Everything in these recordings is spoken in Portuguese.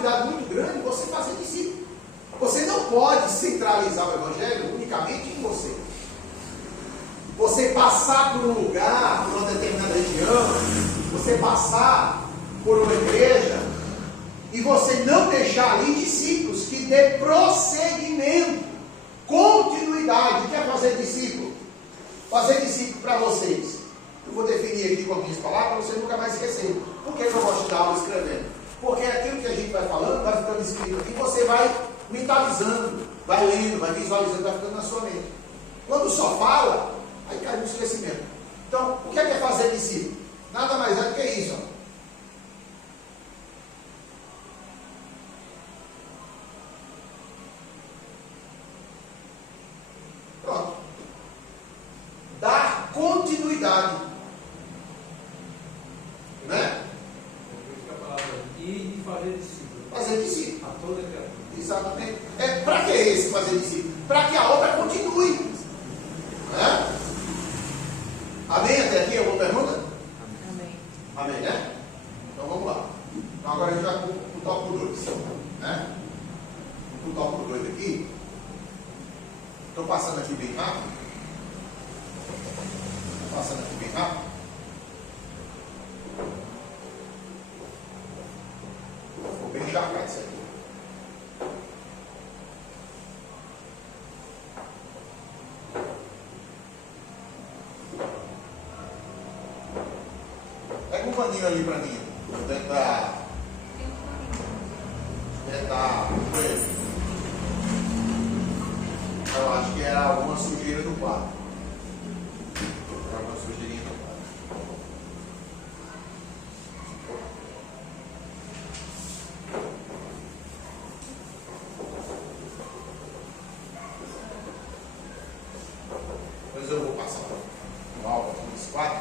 responsabilidade muito grande você fazer discípulo. Você não pode centralizar o Evangelho unicamente em você. Você passar por um lugar, por uma determinada região, você passar por uma igreja e você não deixar ali discípulos que dê prosseguimento, continuidade. O que é fazer discípulo? Fazer discípulo para vocês. Eu vou definir aqui com as minhas palavras para vocês nunca mais esquecerem. Por que eu gosto de dar aula escrevendo? Porque aquilo que a gente vai falando vai ficando escrito aqui, você vai mentalizando, vai lendo, vai visualizando, vai ficando na sua mente. Quando só fala, aí cai no esquecimento. Então, o que é fazer discípulo? Nada mais é do que isso. Pronto. Dar continuidade. Né? E fazer discípulo. Fazer discípulo. A toda criatura. Exatamente. Para que esse fazer discípulo? Para que a obra continue. Né? Amém? Até aqui alguma pergunta? Amém. Amém, né? Então vamos lá. Então agora a gente vai para o tópico 2. Né? O tópico 2 aqui. Estou passando aqui bem rápido. Ficou bem encharcado isso aqui. Pega um paninho ali para mim. Dentro da banheira. Eu acho que era alguma sujeira do quarto. Alguma sujeirinha do quarto. Depois eu vou passar um álcool nesse quadro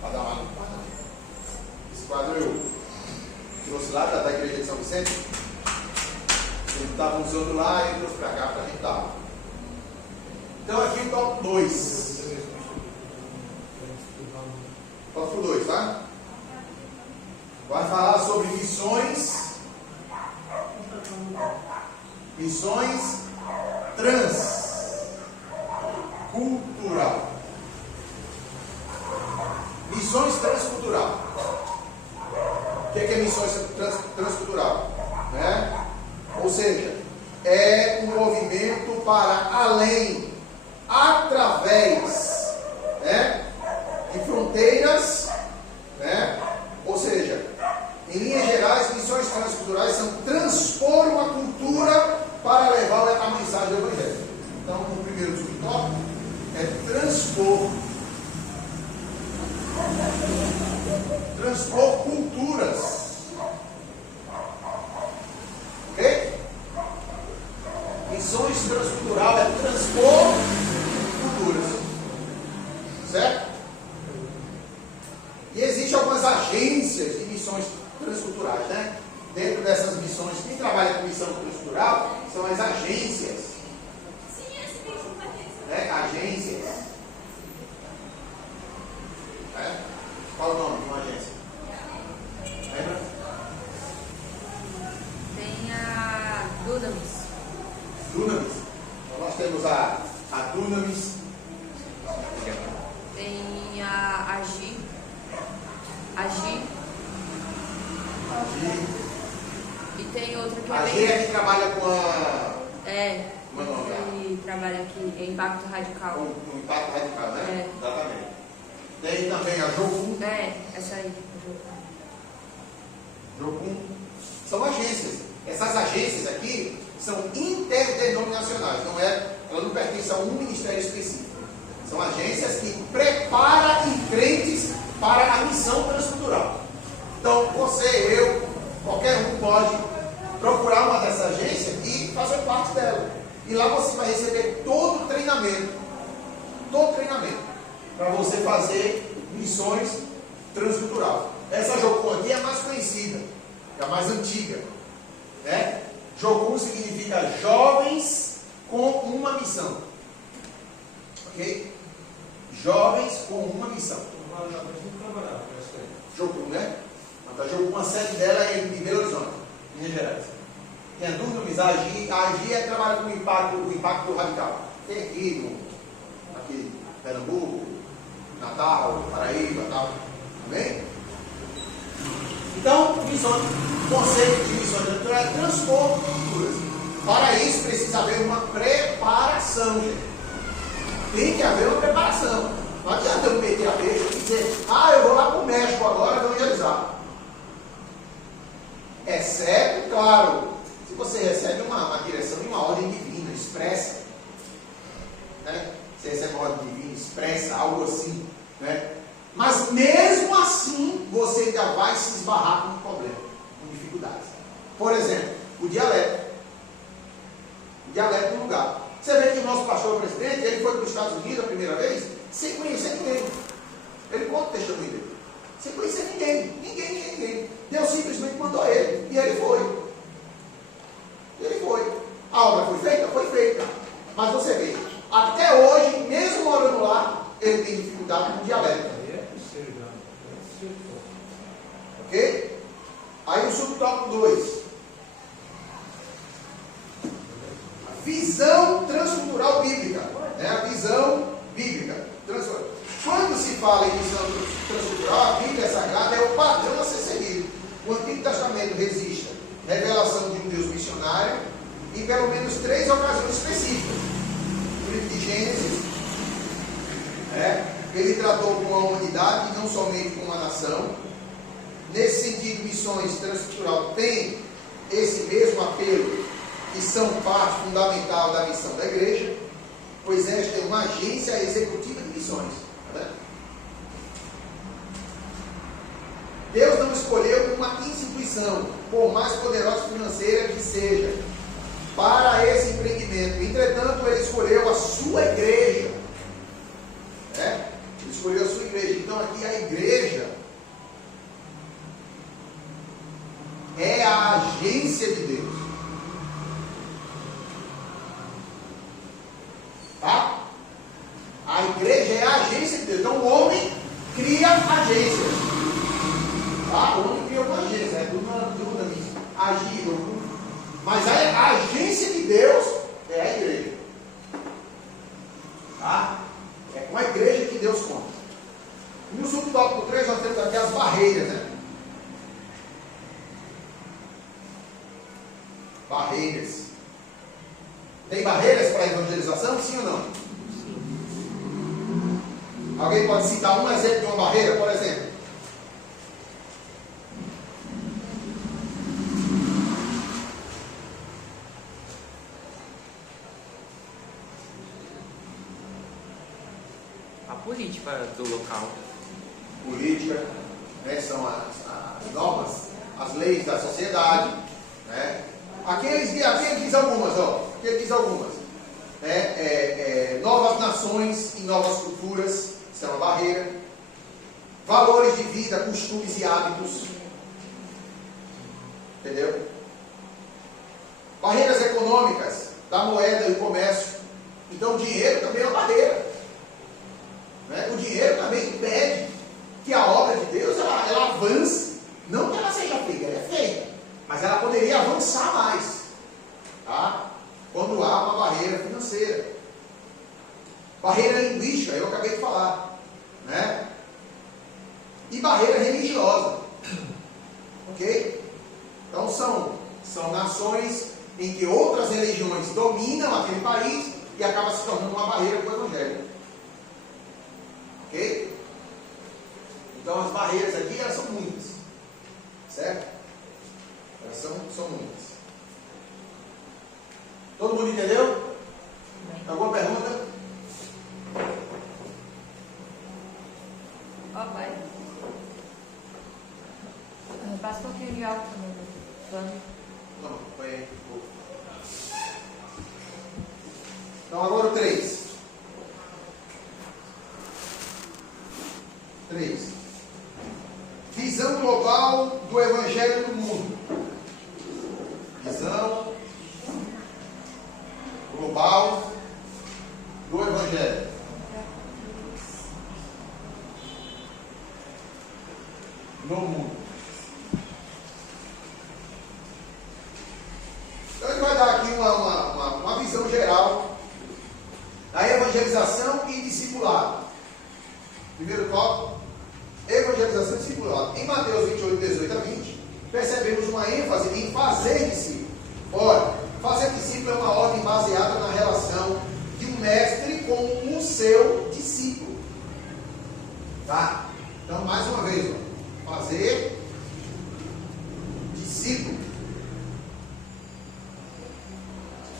para dar uma limpada. Esse quadro eu trouxe lá da igreja de São Vicente. Eles estavam usando lá e trouxe para cá para a gente dar. Então aqui o tópico 2. Tópico 2, tá? Vai falar sobre missões transcultural. Missões transcultural. O que é missões transcultural? Né? Ou seja, é um movimento para além, através, né, de fronteiras, né? Ou seja, em linhas gerais, missões transculturais são transpor uma cultura para levar a mensagem do Evangelho. Então, o primeiro subtópico é transpor culturas. Ok? Missões transcultural é transpor culturas. Certo? E existem algumas agências de missões transculturais, né? Dentro dessas missões, quem trabalha com missão transcultural são as agências. Né? Agências. É? Qual o nome de uma agência? Lembra? Tem a Dunamis. Dunamis. Então nós temos a Dunamis. Tem a Agi. E tem outra que A é G é que trabalha com a. É. Como é o nome dela? Que trabalha aqui, é Impacto Radical. Com impacto radical, né? É. Exatamente. Tem também a Jocum. É, essa aí. Jocum. São agências. Essas agências aqui são interdenominacionais. Ela não pertence a um ministério específico. São agências que preparam crentes para a missão transcultural. Então, você, eu, qualquer um pode procurar uma dessas agências e fazer parte dela. E lá você vai receber todo o treinamento. Para você fazer missões transcultural. Essa Jocum aqui é a mais conhecida, é a mais antiga. Né? Jocum significa jovens com uma missão. Ok? Jovens com uma missão. Jocum, né? Mas a Jocum, a sede dela é em Belo Horizonte. Minas Gerais. Tenha dúvida, mas a AGI é trabalhar com o impacto radical. Tem aqui, aqui Pernambuco, Natal, Paraíba, tal. Amém? Então, missões, o conceito de missões naturais é transpor culturas. Para isso precisa haver uma preparação, gente. Tem que haver uma preparação. Não adianta eu meter a peixe e dizer, eu vou lá para o México agora evangelizar. Exceto, claro, se você recebe uma direção e uma ordem divina, expressa. Né? Você recebe uma ordem divina, expressa, algo assim. Né? Mas mesmo assim, você ainda vai se esbarrar com um problema, com dificuldades. Por exemplo, o dialeto. O dialeto do lugar. Você vê que o nosso pastor presidente, ele foi para os Estados Unidos a primeira vez, sem conhecer ninguém. Ele conta o testemunho dele. Sem conhecer ninguém. Ninguém. Deus simplesmente mandou ele. E ele foi. A obra foi feita? Foi feita. Mas você vê, até hoje, mesmo morando lá, ele tem dificuldade com o dialeto. Ok? Aí o subtópico 2. A visão transcultural bíblica. Né? A visão bíblica. Quando se fala em visão transcultural, a Bíblia Sagrada é o padrão a ser seguido. O Antigo Testamento registra revelação de um Deus missionário em pelo menos 3 ocasiões específicas. No livro de Gênesis, ele tratou com a humanidade e não somente com uma nação. Nesse sentido, missões transcultural têm esse mesmo apelo, que são parte fundamental da missão da igreja, pois esta é uma agência executiva de missões. Né? Deus não escolheu uma instituição, por mais poderosa financeira que seja, para esse empreendimento. Entretanto, ele escolheu a sua igreja. Né? Ele escolheu a sua igreja. Então, aqui a igreja é a agência de Deus. Tá? A igreja é a agência de Deus. Então, o homem cria agências. Tá? O homem cria uma agência. É tudo nisso. Agir. Mas a agência de Deus é a igreja. Tá? É com a igreja que Deus conta. No subtópico 3 nós temos aqui as barreiras, né? Barreiras. Tem barreiras para a evangelização? Sim ou não? Sim. Alguém pode citar um exemplo de uma barreira, por exemplo? A política do local. Política, né, são as normas, as leis da sociedade, né? Aqui ele diz algumas, Aqui ele diz algumas. Novas nações e novas culturas, isso é uma barreira. Valores de vida, costumes e hábitos. Entendeu? Barreiras econômicas, da moeda e o comércio. Então o dinheiro também é uma barreira. Né? O dinheiro também impede que a obra de Deus ela avance. Não que ela seja feita, ela é feita. Mas ela poderia avançar mais. Tá? Quando há uma barreira financeira. Barreira linguística, eu acabei de falar. Né? E barreira religiosa. Ok? Então são nações em que outras religiões dominam aquele país e acaba se tornando uma barreira para o evangelho. Ok? Então as barreiras aqui elas são muitas. Certo? Elas são muitas. Todo mundo entendeu? Alguma pergunta? Vai. Passa um pouquinho de álcool também. Não, foi aí. Então agora o 3. 3. Visão global do Evangelho no mundo. Visão global do Evangelho. No mundo. em Mateus 28, 18 a 20, percebemos uma ênfase em fazer discípulo. Ora, fazer discípulo é uma ordem baseada na relação de um mestre com o seu discípulo. Tá? Então, mais uma vez, ó, fazer discípulo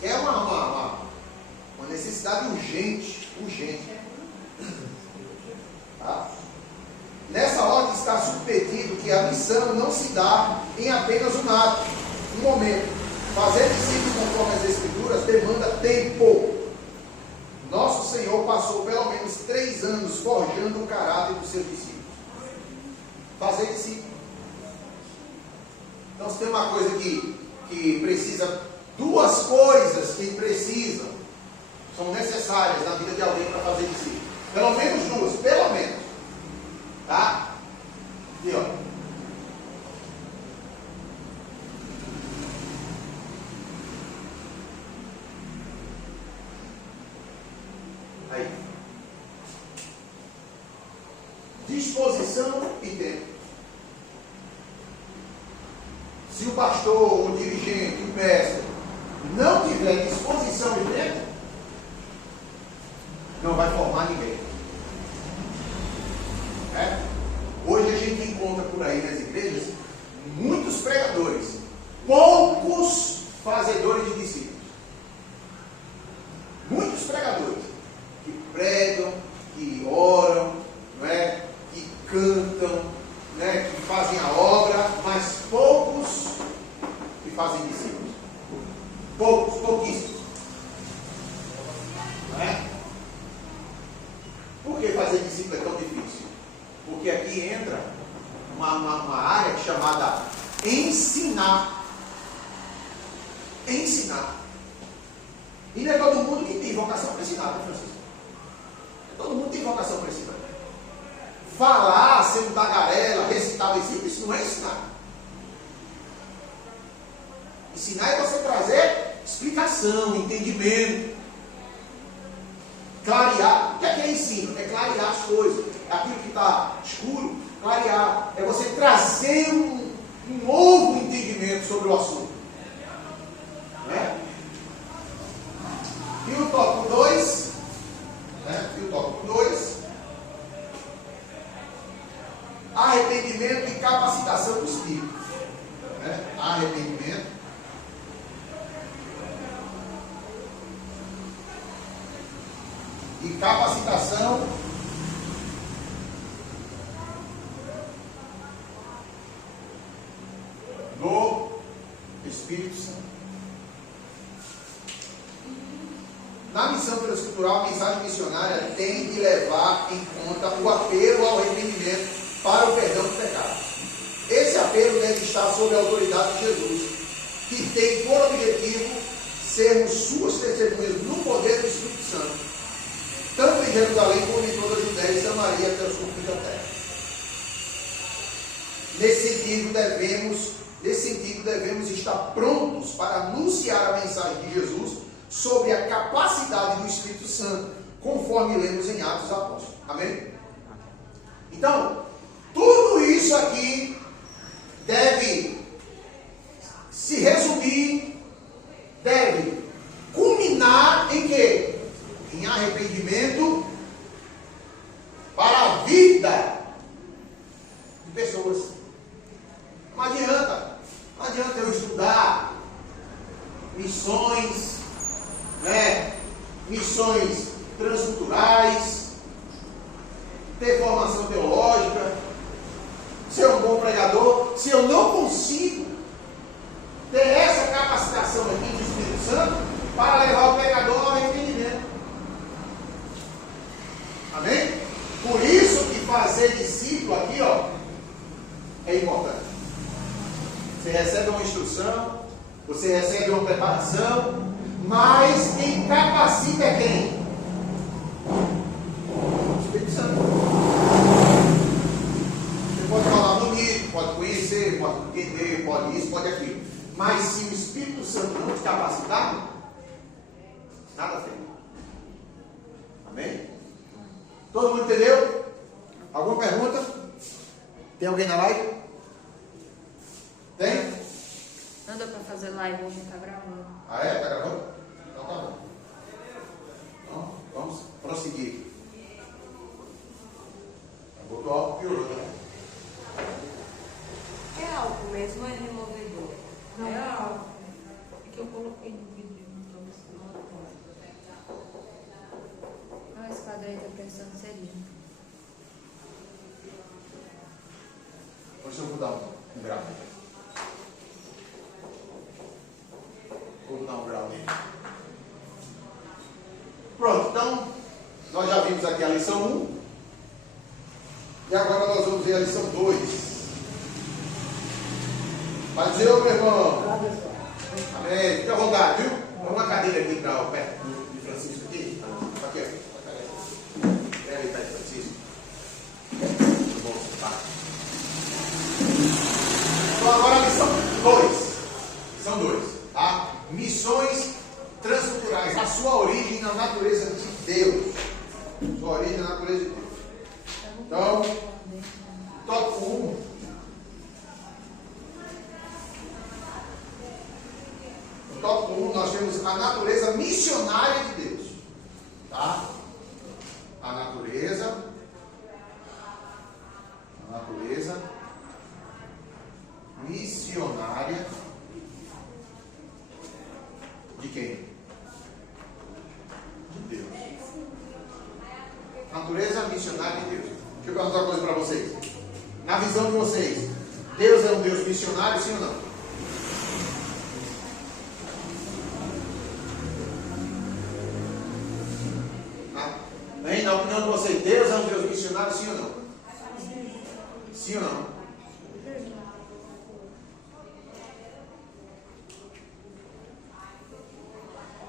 é uma necessidade urgente. Tá? Nessa ordem está submetido que a missão não se dá em apenas um ato, um momento. Fazer discípulos conforme as Escrituras demanda tempo. Nosso Senhor passou pelo menos 3 anos forjando o caráter dos seus discípulos. Fazer discípulo. Então, se tem uma coisa que precisa, 2 coisas que precisam, são necessárias na vida de alguém para fazer discípulo. Pelo menos 2, pelo menos. Tá? E ó. Aí. Disposição e tempo. Se o pastor, o dirigente, o mestre não tiver disposição e tempo, não vai formar ninguém. Hoje a gente encontra por aí nas igrejas muitos pregadores, poucos fazedores de discípulos. Muitos pregadores que pregam, que oram, não é? Que cantam, né? Que fazem a obra, mas poucos que fazem discípulos. Pouquíssimos. Não é? Por que fazer discípulo é tão difícil? Porque aqui entra uma área chamada ensinar. Ensinar. E não é todo mundo que tem vocação para ensinar, né, Francisco? Todo mundo tem vocação para ensinar. Falar, ser um tagarela, recitar versículos, isso não é ensinar. Ensinar é você trazer explicação, entendimento. Clarear. O que é ensino? É clarear as coisas. Aquilo que está escuro, clarear. É você trazer um novo entendimento sobre o assunto. Né? E o tópico 2, arrependimento e capacitação do Espírito. Né? Arrependimento e capacitação do Espírito Santo. Na missão transcultural, a mensagem missionária tem de levar em conta o apelo ao arrependimento para o perdão do pecado. Esse apelo deve estar sob a autoridade de Jesus, que tem por objetivo sermos suas testemunhas no poder do Espírito Santo, tanto em Jerusalém como em toda a Judéia e Samaria até os confins da terra. Nesse sentido, devemos estar prontos para anunciar a mensagem de Jesus sobre a capacidade do Espírito Santo, conforme lemos em Atos dos Apóstolos. Amém? Então, tudo isso aqui deve se resumir, deve culminar em quê? Em arrependimento para a vida de pessoas. Não adianta eu estudar missões, né? Missões transculturais, ter formação teológica, ser um bom pregador, se eu não consigo ter essa capacitação aqui do Espírito Santo para levar o pecador ao arrependimento. Amém? Por isso que fazer discípulo aqui, ó, é importante. Você recebe uma instrução, você recebe uma preparação, mas quem capacita é quem? O Espírito Santo. Você pode falar bonito, pode conhecer, pode entender, pode isso, pode aquilo. Mas se o Espírito Santo não te capacitar, nada feito. Amém? Todo mundo entendeu? Alguma pergunta? Tem alguém na live? Tem? Não deu pra fazer live, hoje tá gravando. Ah, é? Tá gravando? Então tá bom. Então, vamos prosseguir. Botou álcool, piorou, né? É álcool mesmo ou é removedor? Não, é álcool. É que eu coloquei no vídeo, então não. Ah, esse quadro aí tá precisando ser limpo. Deixa eu mudar um grau. Vou mudar um grau nele. Pronto, então, nós já vimos aqui a lição 1. E agora nós vamos ver a lição 2. Vai dizer, ô meu irmão. Amém. Fica à vontade, viu? Tem uma cadeira aqui para perto de Francisco aqui. Aqui, ó. Pega aí, perto de Francisco. Muito bom, tá. Então agora a lição 2. Lição 2, tá? Missões transculturais. A sua origem na natureza de Deus. Sua origem na natureza de Deus. Então, tópico 1. No tópico 1 nós temos a natureza missionária de Deus. Tá? A natureza missionária de quem? De Deus. Natureza missionária de Deus. Deixa eu perguntar uma coisa para vocês. Na visão de vocês, Deus é um Deus missionário, sim ou não? Na opinião de vocês, Deus é um Deus missionário, sim ou não? Sim ou não?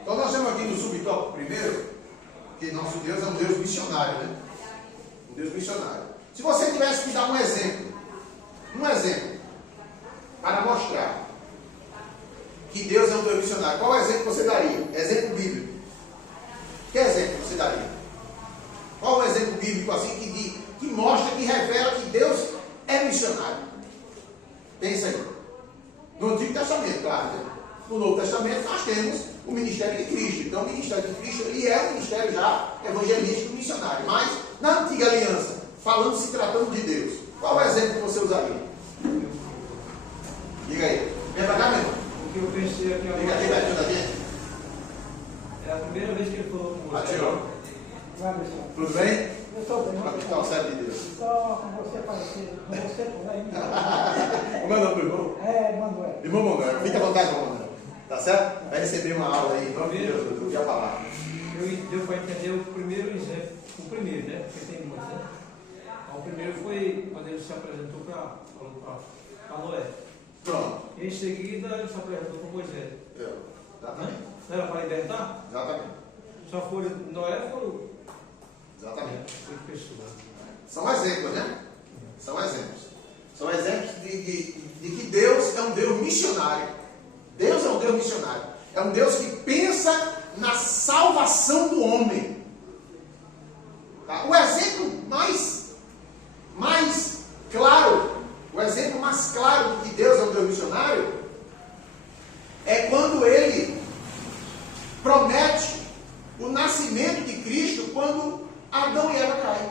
Então nós temos aqui no subtópico primeiro, que nosso Deus é um Deus missionário, né? Um Deus missionário. Se você tivesse que dar um exemplo, para mostrar que Deus é um Deus missionário, qual exemplo você daria? Exemplo bíblico. Que exemplo você daria? Qual o exemplo bíblico assim que mostra, que revela que Deus é missionário? Pensa aí. No Antigo Testamento, claro, né? No Novo Testamento nós temos o ministério de Cristo. Então o ministério de Cristo ele é um ministério já evangelístico missionário. Mas na Antiga Aliança, se tratando de Deus, qual o exemplo que você usaria? Diga aí. Vem pra cá, meu irmão. O que eu pensei aqui agora. Diga aqui, vai tudo aqui. É a primeira vez que ele falou com você. Atirou. Vai, pessoal. Tudo bem? Eu estou bem. Para ficar o servo de Deus. Só com você parecido. Com você por aí. Como é o nome do irmão? É, Manuel. Irmão Manuel, fica à vontade, irmão Manuel. Tá certo? Vai receber uma aula aí, em nome de Deus, do que a palavra. Deu para entender o primeiro exemplo. O primeiro, né? Porque tem muitos, né? O primeiro foi quando ele se apresentou para Noé. Pronto. Em seguida, ele se apresentou para Moisés. Exatamente. Não era para libertar? Exatamente. Só foi Noé, foi. Exatamente. Foi pessoa. São exemplos, né? São exemplos. São exemplos de que Deus é um Deus missionário. Deus é um Deus missionário. É um Deus que pensa na salvação do homem. Tá? O exemplo mais claro, o exemplo mais claro de que Deus é um Deus missionário é quando ele promete o nascimento de Cristo quando Adão e Eva caem.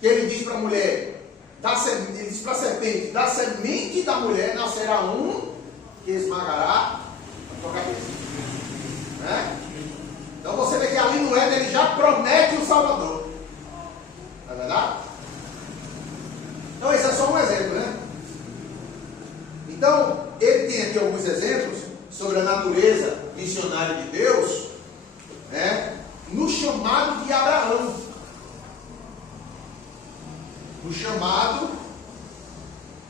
Que ele diz para a mulher, ele diz para a serpente, da semente da mulher nascerá um que esmagará a tua cabeça. Né? Então você vê que ali no Éden ele já promete o Salvador. Não é verdade? Então esse é só um exemplo, né? Então, ele tem aqui alguns exemplos sobre a natureza missionária de Deus, né? No chamado de Abraão. No chamado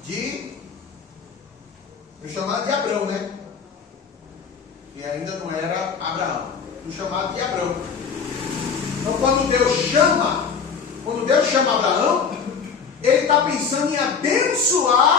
de Abraão, né? Que ainda não era Abraão. No chamado de Abraão. Então, quando Deus chama Abraão, ele está pensando em abençoar